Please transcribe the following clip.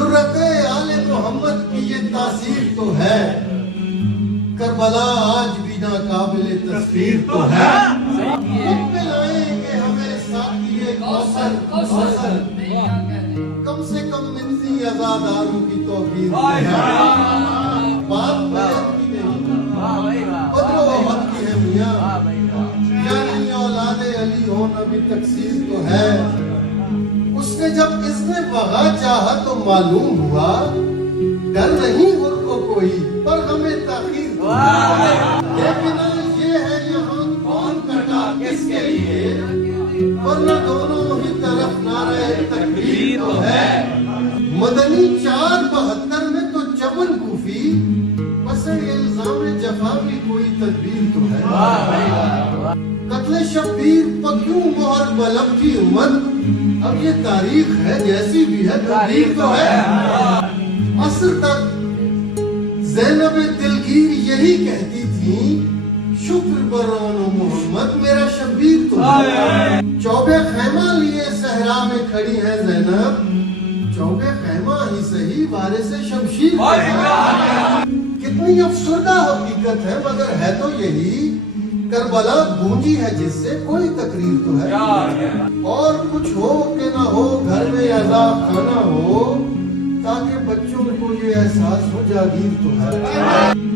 جرأت آل محمد کی یہ تاثیر تو ہے، کربلا آج بھی ناقابل تصویر تو ہے۔ خود ملائیں گے ہمیں ساقیے کوثر، کم سے کم منزی عزاداروں کی توفیق تو ہے۔ بات بیعت کی نہیں، بدر و احد کی ہے میاں، یعنی اولاد علی ہونا بھی تقصیر تو ہے۔ اس نے جب اذن وغا چاہا تو معلوم ہوا ڈر نہیں غر کو کوئی، پر ہمیں تاخیر تو ہے۔ لیکن یہ ہے یہاں کون کٹا کس کے لیے، ورنہ دونوں ہی طرف نعرہ تکبیر تو ہے۔ مدنی 472 میں تو چمن کوفی، بس الزام جفا بھی کوئی تدبیر تو ہے۔ قتل شبیر پکیوں مہر بلب کی امت، اب یہ تاریخ ہے جیسی بھی ہے تاریخ تو ہے۔ عصر تک زینب دلگیر یہی کہتی تھی، شکر برانو محمد میرا شبیر تو ہے۔ چوبے خیمہ لیے صحرا میں کھڑی ہے زینب، چوبے خیمہ ہی صحیح وارث شمشیر تو ہے۔ کتنی افسردہ حقیقت ہے مگر ہے تو یہی، کربلا گونجی ہے جس سے کوئی تقریر تو ہے۔ اور کچھ ہو کہ نہ ہو گھر میں عذاب خانہ ہو، تاکہ بچوں کو یہ احساس ہو جاگیر تو ہے۔